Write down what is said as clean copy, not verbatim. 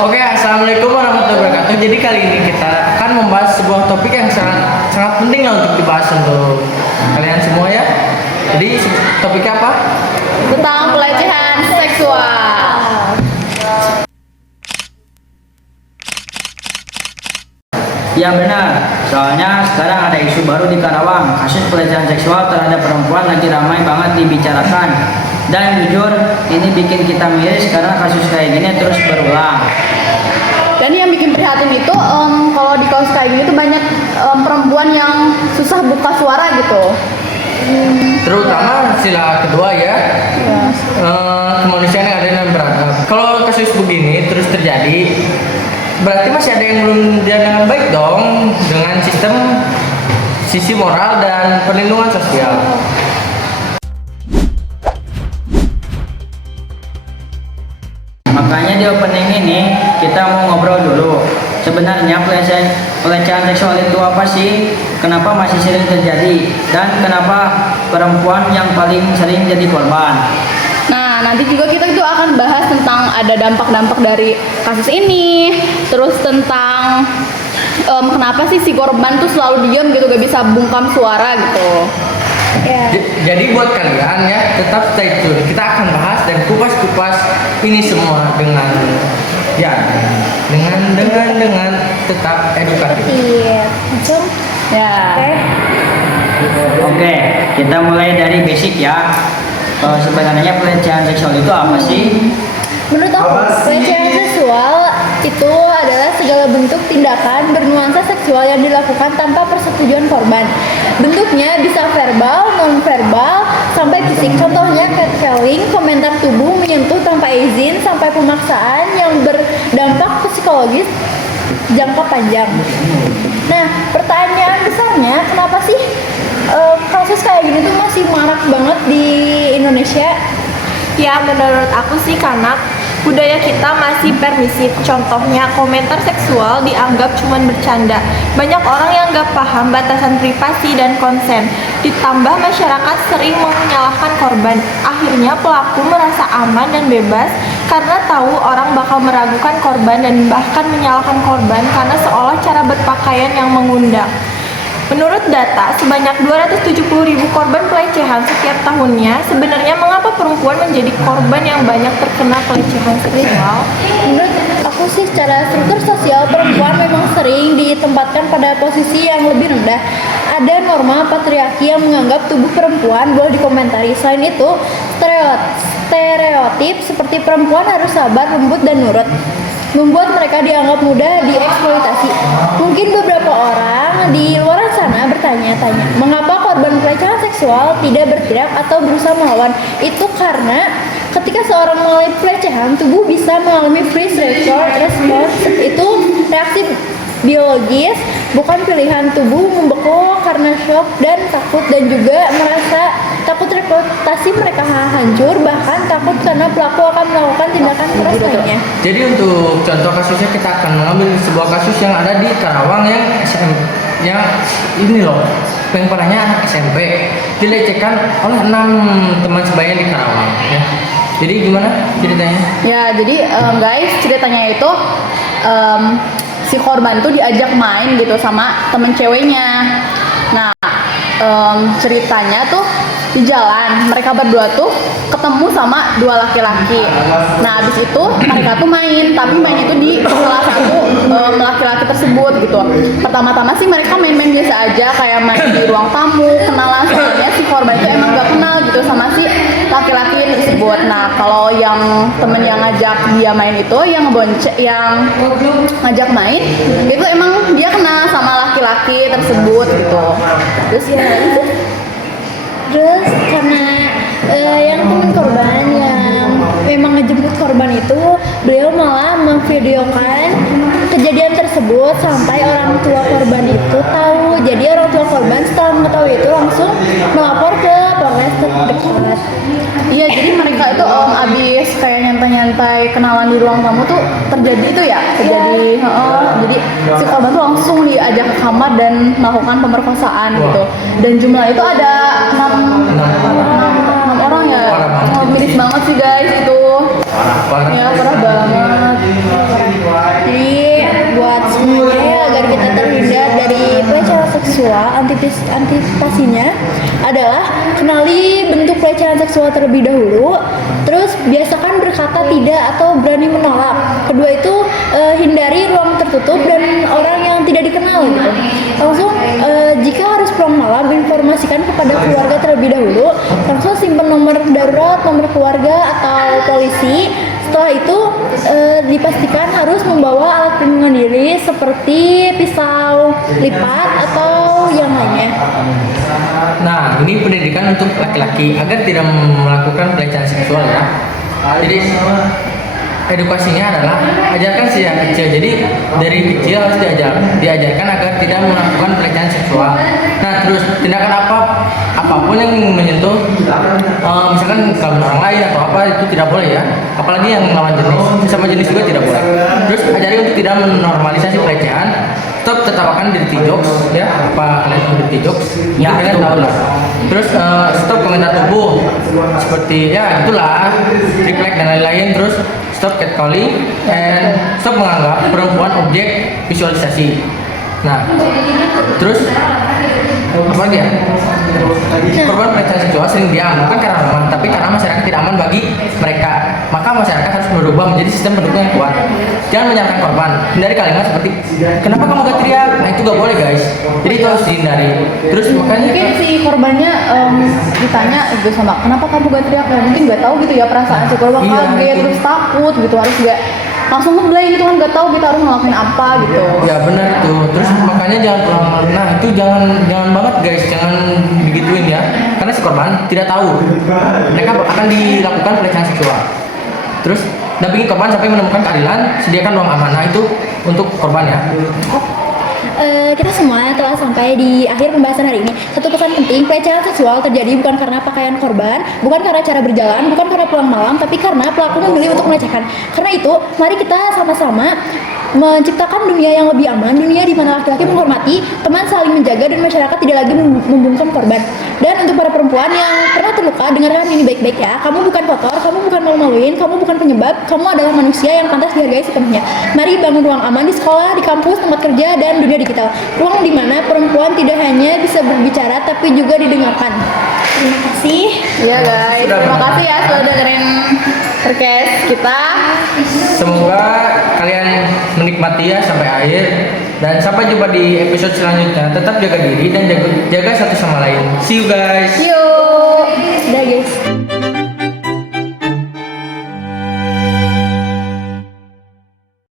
Oke, assalamualaikum warahmatullahi wabarakatuh. Jadi kali ini kita akan membahas sebuah topik yang sangat penting lah untuk dibahas untuk kalian semua ya. Jadi topiknya apa? Tentang pelecehan seksual. Ya benar, soalnya sekarang ada isu baru di Karawang. Kasus pelecehan seksual terhadap perempuan lagi ramai banget dibicarakan. Dan jujur, ini bikin kita miris karena kasus kayak gini terus berulang. Dan yang bikin prihatin itu kalau di kasus kayak gini tuh banyak perempuan yang susah buka suara gitu. Terutama sila kedua ya. Kemanusiaan yang adil dan beradab. Kalau kasus begini terus terjadi, berarti masih ada yang belum jalan dengan baik dong dengan sistem sisi moral dan perlindungan sosial. Makanya di opening ini kita mau ngobrol dulu. Sebenarnya pelecehan seksual itu apa sih? Kenapa masih sering terjadi? Dan kenapa perempuan yang paling sering jadi korban? Nah, nanti juga kita itu akan bahas tentang ada dampak-dampak dari kasus ini, terus tentang kenapa sih si korban tuh selalu diam gitu, gak bisa bungkam suara gitu. Ya. Jadi buat kalian ya tetap stay tune. Kita akan bahas dan kupas-kupas ini semua dengan tetap edukatif. Iya, langsung. Ya. Oke, kita mulai dari basic ya. Sebenarnya pelecehan seksual itu apa sih? Menurut aku, pelecehan seksual itu adalah segala bentuk tindakan bernuansa seksual yang dilakukan tanpa persetujuan korban. Bentuknya bisa verbal, non-verbal, sampai fisik. Contohnya catcalling, komentar tubuh menyentuh tanpa izin, sampai pemaksaan yang berdampak psikologis jangka panjang. Nah, pertanyaan besarnya, kenapa sih kasus kayak gini tuh masih marak banget di Indonesia? Ya, menurut aku sih karena budaya kita masih permisif. Contohnya, komentar seksual dianggap cuma bercanda. Banyak orang yang gak paham batasan privasi dan konsen. Ditambah masyarakat sering menyalahkan korban. Akhirnya pelaku merasa aman dan bebas karena tahu orang bakal meragukan korban dan bahkan menyalahkan korban karena seolah cara berpakaian yang mengundang. Menurut data, sebanyak 270.000 korban pelecehan setiap tahunnya. Sebenarnya mengapa perempuan menjadi korban yang banyak terkena pelecehan seksual? Menurut aku sih secara struktur sosial perempuan memang sering ditempatkan pada posisi yang lebih rendah. Ada norma patriarki yang menganggap tubuh perempuan boleh dikomentari. Selain itu, stereotip seperti perempuan harus sabar, lembut, dan nurut membuat mereka dianggap mudah dieksploitasi. Mungkin beberapa orang di luar sana bertanya-tanya, mengapa korban pelecehan seksual tidak berteriak atau berusaha melawan? Itu karena ketika seorang mengalami pelecehan, tubuh bisa mengalami freeze response. Itu reaksi biologis, bukan pilihan. Tubuh membeku karena shock dan takut, dan juga merasa takut reputasi mereka hancur, bahkan takut karena pelaku akan melakukan tindakan keras lainnya. Jadi untuk contoh kasusnya kita akan mengambil sebuah kasus yang ada di Karawang yang ini loh, yang parahnya anak SMP dilecehkan oleh 6 teman sebayanya di Karawang ya. Jadi gimana ceritanya? Ya, jadi guys, ceritanya itu si korban tuh diajak main gitu sama temen ceweknya. Nah, ceritanya tuh di jalan mereka berdua tuh ketemu sama 2 laki-laki. Nah, habis itu mereka tuh main, tapi main itu di salah satu laki-laki tersebut gitu. Pertama-tama sih mereka main-main biasa aja, kayak main di ruang tamu, kenalan. Soalnya si korban itu emang gak kenal gitu sama si laki-laki tersebut. Nah, kalau yang temen yang ngajak dia main itu, yang ngajak main itu emang dia kenal sama laki-laki tersebut gitu. Terus karena yang teman korban yang memang ngejemput korban itu, beliau malah memvideokan kejadian tersebut sampai orang tua korban itu tahu. Jadi orang tua korban setelah mengetahui itu langsung melapor ke polres terdekat. Iya, jadi mereka itu abis kayak nyantai-nyantai kenalan di ruang tamu tuh terjadi jadi si korban tuh langsung diajak ke kamar dan melakukan pemerkosaan gitu. Dan jumlah itu ada 6 orang ya. Miris banget sih guys itu. Parah. Ya, parah banget. pelecehan seksual terlebih dahulu. Terus biasakan berkata tidak atau berani menolak. Kedua itu hindari ruang tertutup dan orang yang tidak dikenal gitu. Langsung jika harus pulang malam, informasikan kepada keluarga terlebih dahulu. Langsung simpan nomor darurat, nomor keluarga atau polisi. Setelah itu dipastikan harus membawa alat pelindungan diri seperti pisau lipat atau yang lainnya. Nah, ini pendidikan untuk laki-laki agar tidak melakukan pelecehan seksual ya. Jadi edukasinya adalah ajarkan sejak kecil. Jadi dari kecil harus diajarkan agar tidak melakukan pelecehan seksual. Nah, terus tindakan apapun yang menyentuh misalkan kalau orang lain atau apa itu tidak boleh ya. Apalagi yang lawan jenis, sesama jenis juga tidak boleh. Terus ajari untuk tidak menormalisasi pelecehan. Stop tertawakan dirty jokes ya. Apa kalian dirty jokes? Ya, kalian tahu lah. Terus stop komentar tubuh seperti ya gitulah, refleks dan lain-lain. Terus stop catcalling and stop menganggap perempuan objek visualisasi. Nah, terus apa lagi ya? Korban pelecehan seksual sering diam bukan karena aman, tapi karena masyarakat tidak aman bagi mereka. Maka masyarakat harus berubah menjadi sistem pendukung yang kuat. Jangan menyalahkan korban. Hindari kalimat seperti kenapa kamu gak teriak? Nah itu gak boleh guys. Jadi itu harus dihindari. Terus makanya Mungkin si korbannya ditanya gitu sama kenapa kamu gak teriak ya, mungkin gak tahu gitu ya perasaan si korban, Iya, kaget gitu. terus takut gitu, harus gak langsung ngeblame gitu kan, gak tahu kita harus ngelakuin apa gitu. ya benar itu. Terus makanya jangan pulang. Nah itu jangan banget guys, jangan digituin ya. Karena si korban tidak tahu mereka akan dilakukan pelecehan seksual. Terus dampingi korban sampai menemukan keadilan. Sediakan ruang aman. Nah itu untuk korban ya. Kita semua telah sampai di akhir pembahasan hari ini. Satu pesan penting, pelecehan seksual terjadi bukan karena pakaian korban, bukan karena cara berjalan, bukan karena pulang malam, tapi karena pelaku memilih untuk melecehkan. Karena itu, mari kita sama-sama menciptakan dunia yang lebih aman, dunia di mana laki-laki menghormati, teman saling menjaga, dan masyarakat tidak lagi membungkam korban. Dan untuk para perempuan yang pernah terluka, dengarkan ini baik-baik ya. Kamu bukan kotor, kamu bukan malu-maluin, kamu bukan penyebab, kamu adalah manusia yang pantas dihargai sepenuhnya. Mari bangun ruang aman di sekolah, di kampus, tempat kerja, dan dunia digital. Ruang di mana perempuan tidak hanya bisa berbicara, tapi juga didengarkan. Terima kasih. Iya guys, terima kasih ya sudah dengerin podcast kita. Semoga kalian menikmati ya sampai akhir. Dan sampai jumpa di episode selanjutnya. Tetap jaga diri dan jaga satu sama lain. See you guys. See you.